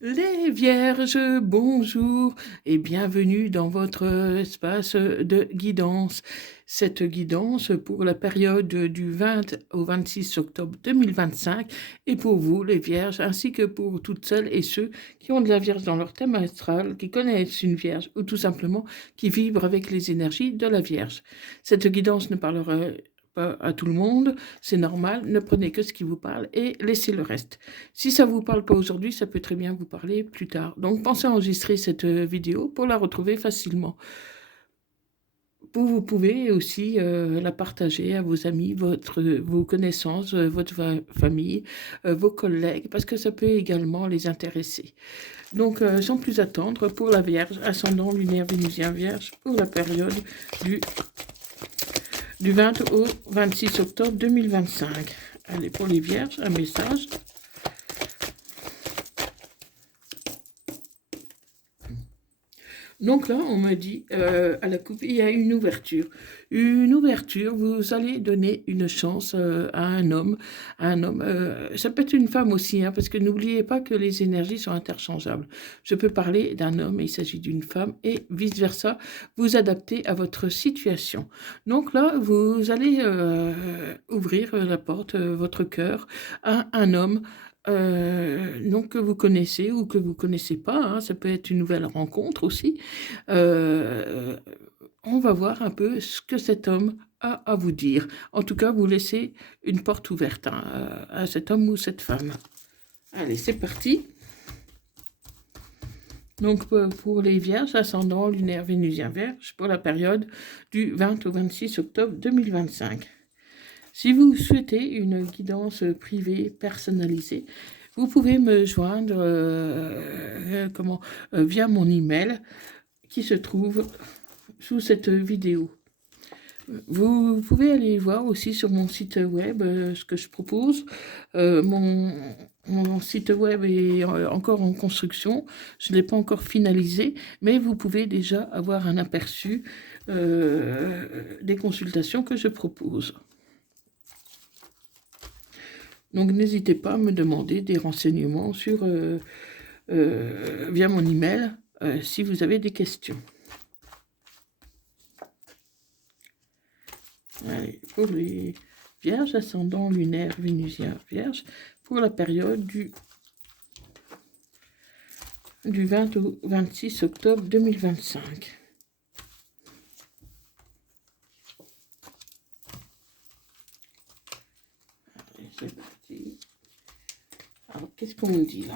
Les vierges, bonjour et bienvenue dans votre espace de guidance. Cette guidance pour la période du 20 au 26 octobre 2025 est pour vous, les vierges, ainsi que pour toutes celles et ceux qui ont de la vierge dans leur thème astral, qui connaissent une vierge ou tout simplement qui vibrent avec les énergies de la vierge. Cette guidance ne parlera pas à tout le monde, c'est normal, ne prenez que ce qui vous parle et laissez le reste. Si ça ne vous parle pas aujourd'hui, ça peut très bien vous parler plus tard. Donc pensez à enregistrer cette vidéo pour la retrouver facilement. Vous pouvez aussi la partager à vos amis, vos connaissances, votre famille, vos collègues, parce que ça peut également les intéresser. Donc, sans plus attendre, pour la Vierge, ascendant lunaire vénusien Vierge, pour la période du 20 au 26 octobre 2025. Allez, pour les Vierges, un message. Donc là, on me dit, à la coupe, il y a une ouverture. Une ouverture, vous allez donner une chance à un homme. Ça peut être une femme aussi, hein, parce que n'oubliez pas que les énergies sont interchangeables. Je peux parler d'un homme et il s'agit d'une femme et vice-versa. Vous adaptez à votre situation. Donc là, vous allez ouvrir la porte, votre cœur, à un homme donc que vous connaissez ou que vous connaissez pas, hein, ça peut être une nouvelle rencontre aussi. Euh, on va voir un peu ce que cet homme a à vous dire. En tout cas, vous laissez une porte ouverte, hein, à cet homme ou cette femme. Allez, c'est parti. Donc pour les vierges, ascendant lunaire vénusien vierge, pour la période du 20 au 26 octobre 2025. Si vous souhaitez une guidance privée personnalisée, vous pouvez me joindre via mon email qui se trouve sous cette vidéo. Vous pouvez aller voir aussi sur mon site web ce que je propose. Mon site web est encore en construction, je ne l'ai pas encore finalisé, mais vous pouvez déjà avoir un aperçu des consultations que je propose. Donc n'hésitez pas à me demander des renseignements via mon email si vous avez des questions. Allez, pour les vierges, ascendant lunaire vénusien vierge, pour la période du 20 au 26 octobre 2025. Allez, c'est parti. Alors, qu'est-ce qu'on nous dit là?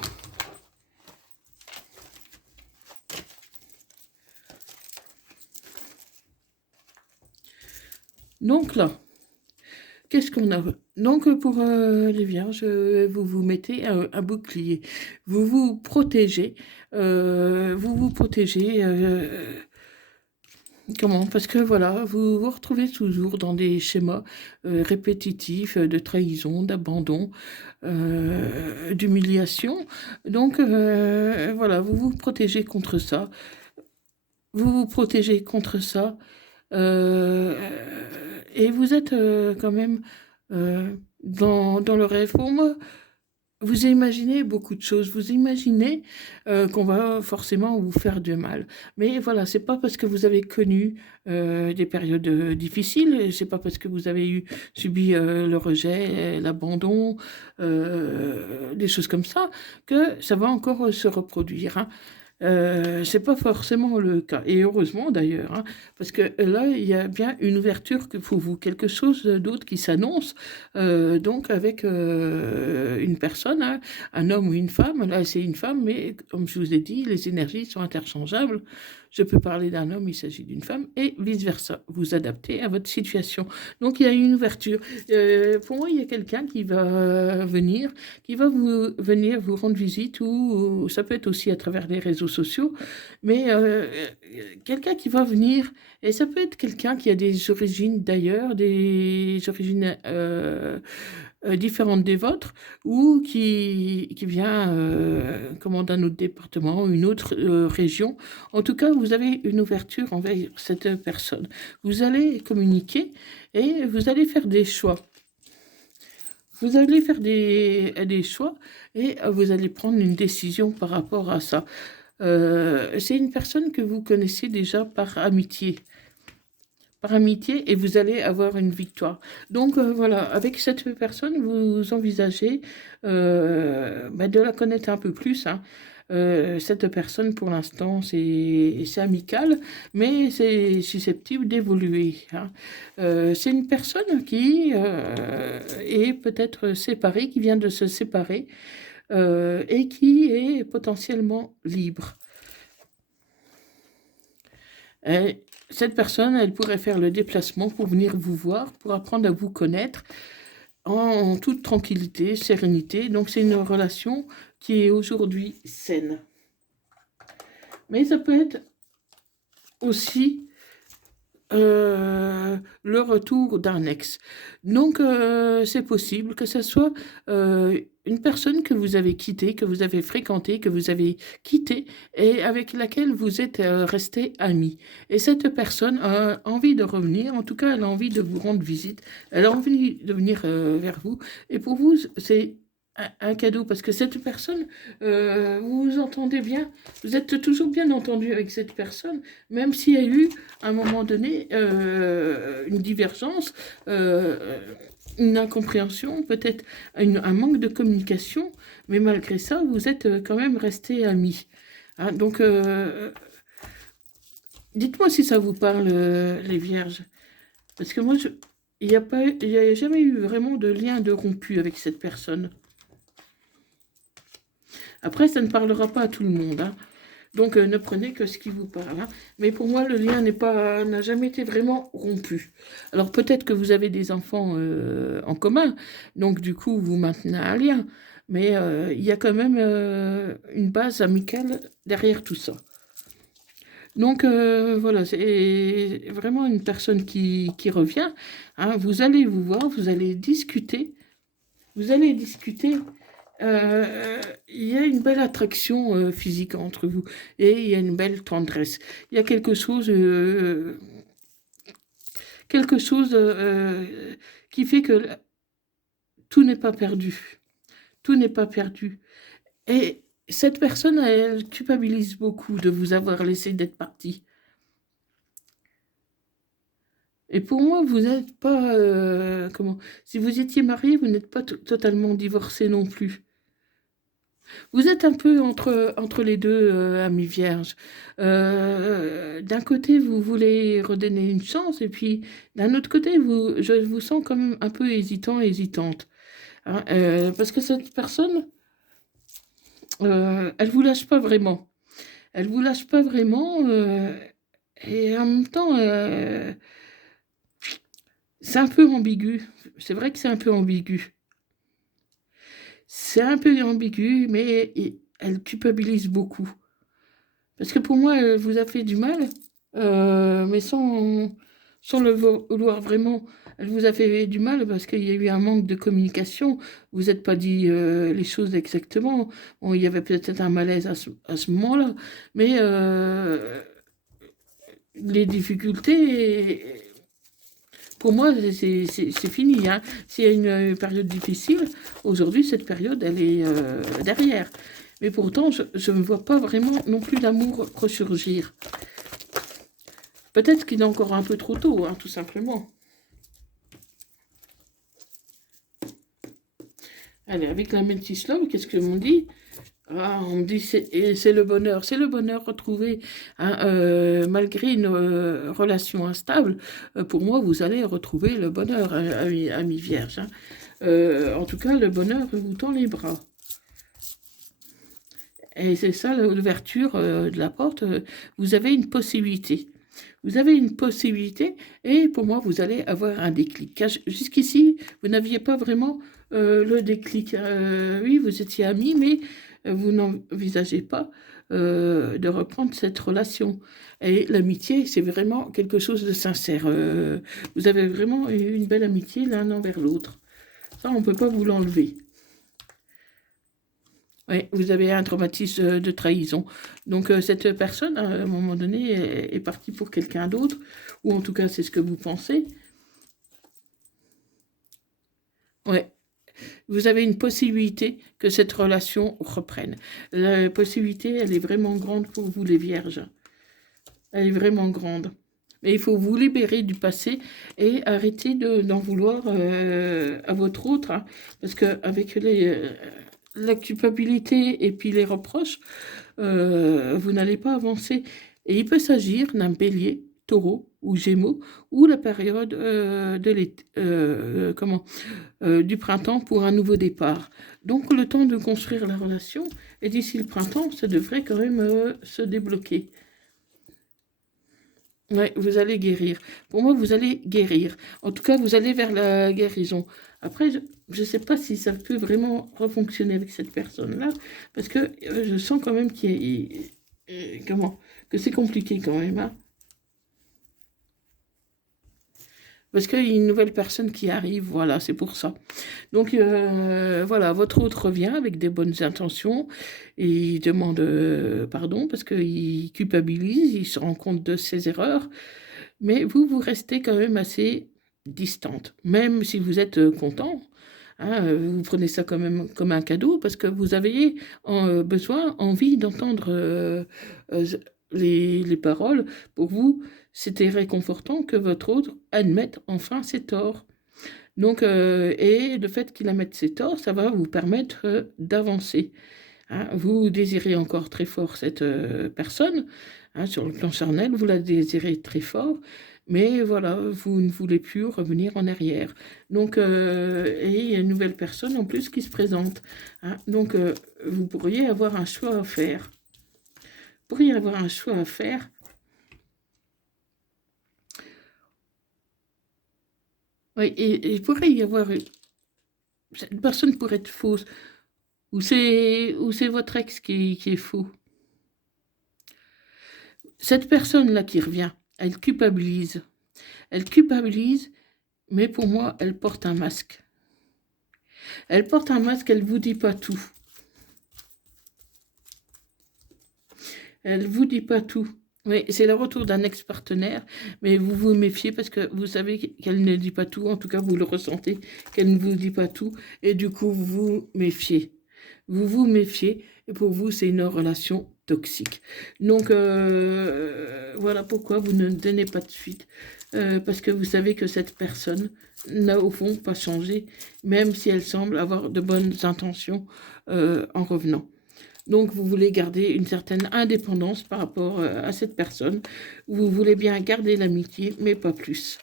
Donc là, qu'est-ce qu'on a? Donc pour les vierges, vous vous mettez un bouclier. Vous vous protégez. Comment? Parce que voilà, vous vous retrouvez toujours dans des schémas répétitifs de trahison, d'abandon, d'humiliation. Donc voilà, vous vous protégez contre ça. Et vous êtes quand même dans le rêve. Pour moi, vous imaginez beaucoup de choses. Vous imaginez qu'on va forcément vous faire du mal. Mais voilà, c'est pas parce que vous avez connu des périodes difficiles, c'est pas parce que vous avez subi le rejet, l'abandon, des choses comme ça, que ça va encore se reproduire, hein. C'est pas forcément le cas, et heureusement d'ailleurs, hein, parce que là, il y a bien une ouverture pour vous, quelque chose d'autre qui s'annonce, donc avec une personne, hein, un homme ou une femme. Là, c'est une femme, mais comme je vous ai dit, les énergies sont interchangeables. Je peux parler d'un homme, il s'agit d'une femme, et vice-versa. Vous adaptez à votre situation. Donc, il y a une ouverture. Pour moi, il y a quelqu'un qui va venir vous rendre visite, ou ça peut être aussi à travers les réseaux sociaux, mais quelqu'un qui va venir, et ça peut être quelqu'un qui a des origines d'ailleurs, des origines différentes des vôtres, ou qui vient d'un autre département, une autre région. En tout cas, vous avez une ouverture envers cette personne. Vous allez communiquer et vous allez faire des choix. vous allez faire des choix et vous allez prendre une décision par rapport à ça. C'est une personne que vous connaissez déjà par amitié et vous allez avoir une victoire. Donc voilà, avec cette personne, vous envisagez de la connaître un peu plus, hein. Cette personne, pour l'instant, c'est amical, mais c'est susceptible d'évoluer, hein. C'est une personne qui est peut-être séparée, qui vient de se séparer et qui est potentiellement libre. Et cette personne, elle pourrait faire le déplacement pour venir vous voir, pour apprendre à vous connaître en toute tranquillité, sérénité. Donc c'est une relation qui est aujourd'hui saine. Mais ça peut être aussi le retour d'un ex. Donc c'est possible que ce soit une personne que vous avez quittée, que vous avez fréquentée, que vous avez quittée et avec laquelle vous êtes resté amis. Et cette personne a envie de revenir, en tout cas elle a envie de vous rendre visite, elle a envie de venir vers vous. Et pour vous, c'est un cadeau parce que cette personne, vous vous entendez bien, vous êtes toujours bien entendu avec cette personne, même s'il y a eu à un moment donné une divergence, une incompréhension, peut-être un manque de communication, mais malgré ça, vous êtes quand même restés amis, hein. Donc, dites-moi si ça vous parle, les vierges, parce que moi, il n'y a jamais eu vraiment de lien de rompu avec cette personne. Après, ça ne parlera pas à tout le monde, hein. Donc, ne prenez que ce qui vous parle, hein. Mais pour moi, le lien n'a jamais été vraiment rompu. Alors, peut-être que vous avez des enfants en commun, donc du coup, vous maintenez un lien. Mais il y a quand même une base amicale derrière tout ça. Donc, voilà, c'est vraiment une personne qui revient, hein. Vous allez vous voir, vous allez discuter. Vous allez discuter. Il y a une belle attraction physique entre vous et il y a une belle tendresse. Il y a quelque chose qui fait que tout n'est pas perdu. Tout n'est pas perdu. Et cette personne, elle culpabilise beaucoup de vous avoir laissé d'être parti. Et pour moi, vous n'êtes pas... si vous étiez marié, vous n'êtes pas totalement divorcé non plus. Vous êtes un peu entre les deux, amis vierges. D'un côté, vous voulez redonner une chance, et puis d'un autre côté, je vous sens quand même un peu hésitant, hésitante, hein. Parce que cette personne, elle vous lâche pas vraiment. Elle vous lâche pas vraiment, et en même temps, c'est un peu ambigu. C'est vrai que c'est un peu ambigu. C'est un peu ambigu, mais elle culpabilise beaucoup. Parce que pour moi, elle vous a fait du mal, mais sans le vouloir vraiment. Elle vous a fait du mal parce qu'il y a eu un manque de communication. Vous n'êtes pas dit les choses exactement. Bon, il y avait peut-être un malaise à ce moment-là, mais les difficultés, pour moi, c'est fini, hein. S'il y a une période difficile, aujourd'hui, cette période, elle est derrière. Mais pourtant, je ne vois pas vraiment non plus l'amour ressurgir. Peut-être qu'il est encore un peu trop tôt, hein, tout simplement. Allez, avec la Métis Love, qu'est-ce que m'on dit? Ah, on me dit c'est le bonheur. C'est le bonheur retrouvé, hein, malgré une relation instable. Pour moi, vous allez retrouver le bonheur, ami vierge, hein. En tout cas, le bonheur vous tend les bras. Et c'est ça l'ouverture de la porte. Vous avez une possibilité. Vous avez une possibilité et pour moi, vous allez avoir un déclic. Car jusqu'ici, vous n'aviez pas vraiment le déclic. Oui, vous étiez amis, mais vous n'envisagez pas de reprendre cette relation. Et l'amitié, c'est vraiment quelque chose de sincère. Vous avez vraiment une belle amitié l'un envers l'autre. Ça, on ne peut pas vous l'enlever. Oui, vous avez un traumatisme de trahison. Donc cette personne, à un moment donné, est partie pour quelqu'un d'autre, ou en tout cas c'est ce que vous pensez. Ouais. vous avez une possibilité que cette relation reprenne. La possibilité, elle est vraiment grande pour vous, les vierges. Elle est vraiment grande. Mais il faut vous libérer du passé et arrêter d'en vouloir à votre autre. Hein, parce qu'avec la culpabilité et puis les reproches, vous n'allez pas avancer. Et il peut s'agir d'un bélier, taureau ou gémeaux, ou la période de l'été, du printemps pour un nouveau départ. Donc le temps de construire la relation, et d'ici le printemps, ça devrait quand même se débloquer. Oui, vous allez guérir. Pour moi, vous allez guérir. En tout cas, vous allez vers la guérison. Après, je ne sais pas si ça peut vraiment refonctionner avec cette personne-là, parce que je sens quand même que c'est compliqué quand même. Hein. Parce qu'il y a une nouvelle personne qui arrive, voilà, c'est pour ça. Donc, voilà, votre hôte revient avec des bonnes intentions et il demande pardon parce qu'il culpabilise, il se rend compte de ses erreurs, mais vous restez quand même assez distante, même si vous êtes content. Hein, vous prenez ça quand même comme un cadeau parce que vous avez besoin, envie d'entendre euh, les paroles. Pour vous, c'était réconfortant que votre autre admette enfin ses torts. Donc, et le fait qu'il admette ses torts, ça va vous permettre d'avancer. Hein. Vous désirez encore très fort cette personne, hein, sur le plan charnel, vous la désirez très fort, mais voilà, vous ne voulez plus revenir en arrière. Donc, et il y a une nouvelle personne en plus qui se présente. Hein. Donc, vous pourriez avoir un choix à faire. Vous pourriez avoir un choix à faire. Oui, et il pourrait y avoir... Cette personne pourrait être fausse. Ou c'est votre ex qui est faux. Cette personne-là qui revient, elle culpabilise. Elle culpabilise, mais pour moi, elle porte un masque. Elle porte un masque, elle ne vous dit pas tout. Elle ne vous dit pas tout. Oui, c'est le retour d'un ex-partenaire, mais vous vous méfiez parce que vous savez qu'elle ne dit pas tout, en tout cas vous le ressentez, qu'elle ne vous dit pas tout, et du coup vous vous méfiez. Vous vous méfiez, et pour vous c'est une relation toxique. Donc voilà pourquoi vous ne donnez pas de suite, parce que vous savez que cette personne n'a au fond pas changé, même si elle semble avoir de bonnes intentions en revenant. Donc, vous voulez garder une certaine indépendance par rapport à cette personne. Vous voulez bien garder l'amitié, mais pas plus.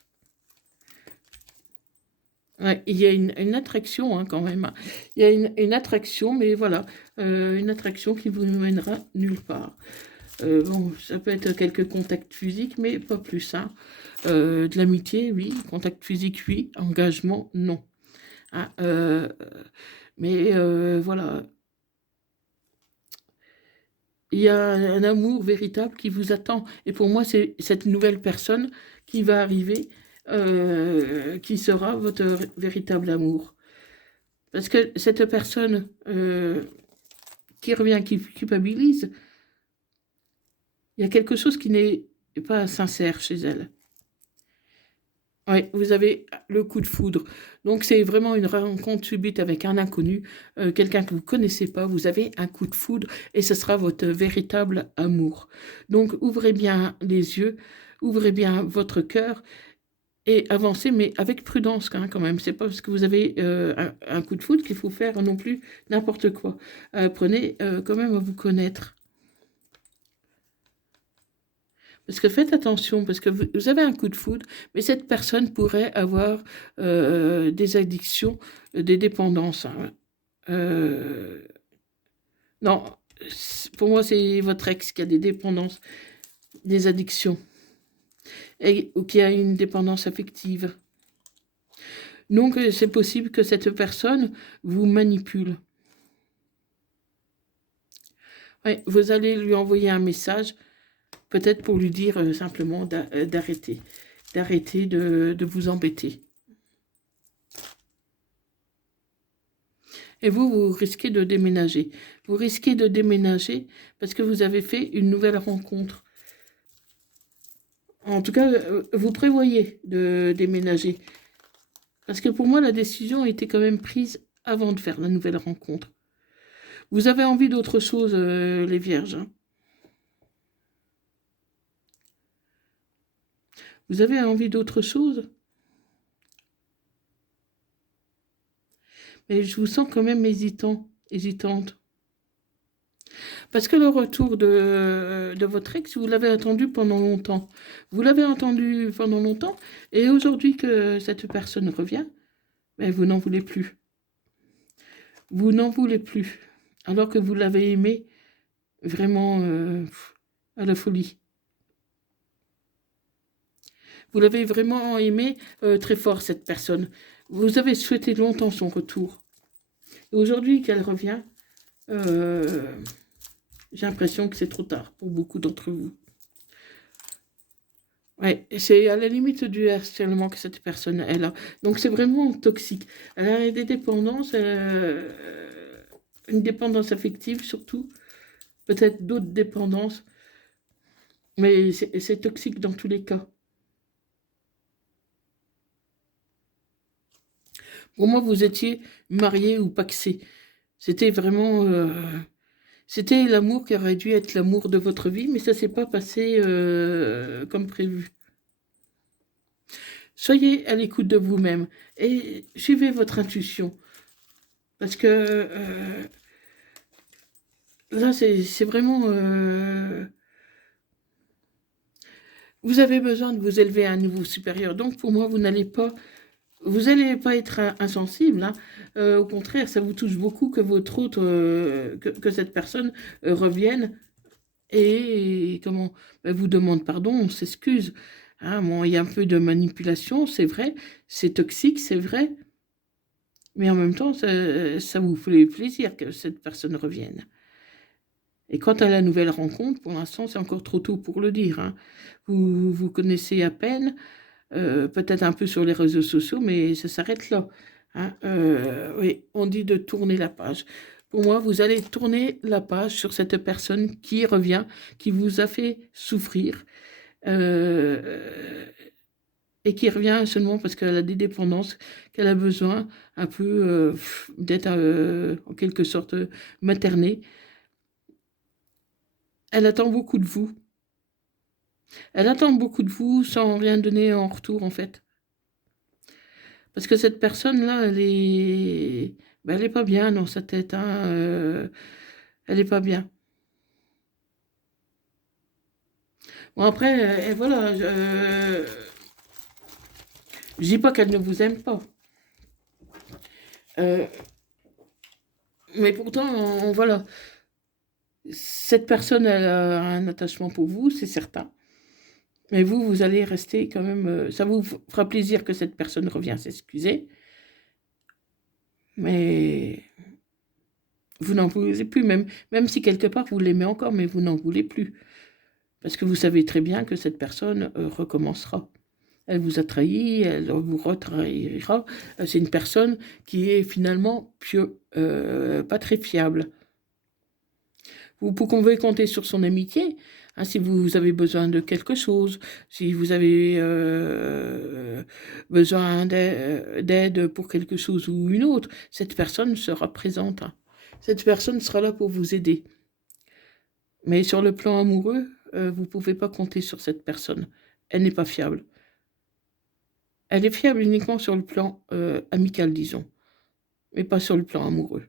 Ouais, il y a une attraction hein, quand même. Il y a une attraction, mais voilà, une attraction qui vous mènera nulle part. Bon, ça peut être quelques contacts physiques, mais pas plus. Hein. De l'amitié, oui. Contact physique, oui. Engagement, non. Hein, mais voilà. Il y a un amour véritable qui vous attend. Et pour moi, c'est cette nouvelle personne qui va arriver, qui sera votre véritable amour. Parce que cette personne qui revient, qui culpabilise, il y a quelque chose qui n'est pas sincère chez elle. Oui, vous avez le coup de foudre. Donc, c'est vraiment une rencontre subite avec un inconnu, quelqu'un que vous ne connaissez pas. Vous avez un coup de foudre et ce sera votre véritable amour. Donc, ouvrez bien les yeux, ouvrez bien votre cœur et avancez, mais avec prudence quand même. C'est pas parce que vous avez un coup de foudre qu'il faut faire non plus n'importe quoi. Apprenez quand même à vous connaître. Parce que faites attention, parce que vous avez un coup de foudre, mais cette personne pourrait avoir des addictions, des dépendances. Hein. Non, pour moi, c'est votre ex qui a des dépendances, des addictions, ou qui a une dépendance affective. Donc, c'est possible que cette personne vous manipule. Ouais, vous allez lui envoyer un message, peut-être pour lui dire simplement d'arrêter, de vous embêter. Et vous risquez de déménager. Vous risquez de déménager parce que vous avez fait une nouvelle rencontre. En tout cas, vous prévoyez de déménager. Parce que pour moi, la décision a été quand même prise avant de faire la nouvelle rencontre. Vous avez envie d'autre chose, les vierges, hein. Vous avez envie d'autre chose? Mais je vous sens quand même hésitant, hésitante. Parce que le retour de votre ex, vous l'avez attendu pendant longtemps. Vous l'avez attendu pendant longtemps, et aujourd'hui que cette personne revient, ben vous n'en voulez plus. Vous n'en voulez plus. Alors que vous l'avez aimé vraiment à la folie. Vous l'avez vraiment aimé très fort, cette personne. Vous avez souhaité longtemps son retour. Et aujourd'hui qu'elle revient, j'ai l'impression que c'est trop tard pour beaucoup d'entre vous. Ouais, c'est à la limite du harcèlement que cette personne elle a. Donc c'est vraiment toxique. Elle a des dépendances, une dépendance affective surtout, peut-être d'autres dépendances, mais c'est toxique dans tous les cas. Pour moi, vous étiez marié ou pacsé. C'était vraiment... c'était l'amour qui aurait dû être l'amour de votre vie, mais ça ne s'est pas passé comme prévu. Soyez à l'écoute de vous-même et suivez votre intuition. Parce que là, c'est vraiment... vous avez besoin de vous élever à un niveau supérieur. Donc, pour moi, vous n'allez pas... Vous n'allez pas être insensible, hein. Au contraire, ça vous touche beaucoup que votre autre, que cette personne revienne et comment vous demande pardon, on s'excuse. Hein, bon, il y a un peu de manipulation, c'est vrai, c'est toxique, c'est vrai, mais en même temps, ça vous fait plaisir que cette personne revienne. Et quant à la nouvelle rencontre, pour l'instant, c'est encore trop tôt pour le dire, hein. Vous connaissez à peine, peut-être un peu sur les réseaux sociaux, mais ça s'arrête là. Hein. Oui, on dit de tourner la page. Pour moi, vous allez tourner la page sur cette personne qui revient, qui vous a fait souffrir, et qui revient seulement parce qu'elle a des dépendances, qu'elle a besoin un peu d'être en quelque sorte maternée. Elle attend beaucoup de vous. Elle attend beaucoup de vous sans rien donner en retour, en fait. Parce que cette personne-là, elle est pas bien dans sa tête, hein, elle est pas bien. Bon, après, voilà, je dis pas qu'elle ne vous aime pas. Mais pourtant, voilà, cette personne, elle a un attachement pour vous, c'est certain. Mais vous allez rester quand même... ça vous fera plaisir que cette personne revienne s'excuser. Mais vous n'en voulez plus, même si quelque part vous l'aimez encore, mais vous n'en voulez plus. Parce que vous savez très bien que cette personne recommencera. Elle vous a trahi, elle vous retrahira. C'est une personne qui est finalement pas très fiable. Vous pouvez compter sur son amitié, hein, si vous avez besoin de quelque chose, si vous avez besoin d'aide pour quelque chose ou une autre, cette personne sera présente. Hein. Cette personne sera là pour vous aider. Mais sur le plan amoureux, vous ne pouvez pas compter sur cette personne. Elle n'est pas fiable. Elle est fiable uniquement sur le plan amical, disons, mais pas sur le plan amoureux.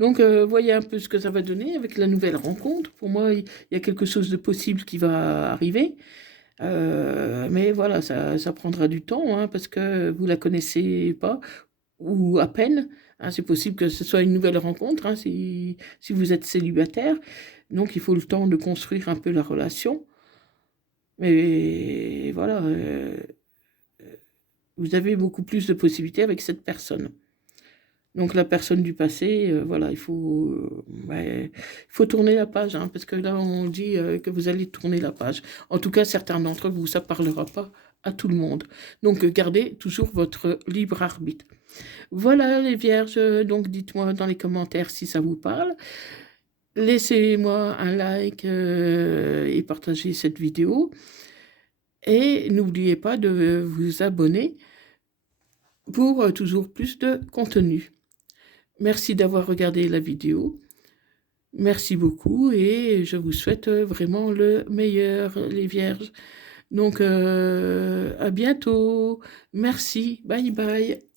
Donc, voyez un peu ce que ça va donner avec la nouvelle rencontre. Pour moi, il y a quelque chose de possible qui va arriver. Mais voilà, ça prendra du temps, hein, parce que vous ne la connaissez pas, ou à peine. Hein, c'est possible que ce soit une nouvelle rencontre, hein, si vous êtes célibataire. Donc, il faut le temps de construire un peu la relation. Mais voilà, vous avez beaucoup plus de possibilités avec cette personne. Donc la personne du passé, voilà, il faut tourner la page, hein, parce que là, on dit que vous allez tourner la page. En tout cas, certains d'entre vous, ça ne parlera pas à tout le monde. Donc, gardez toujours votre libre arbitre. Voilà, les vierges, donc dites-moi dans les commentaires si ça vous parle. Laissez-moi un like et partagez cette vidéo. Et n'oubliez pas de vous abonner pour toujours plus de contenu. Merci d'avoir regardé la vidéo. Merci beaucoup et je vous souhaite vraiment le meilleur, les vierges. Donc, à bientôt. Merci. Bye bye.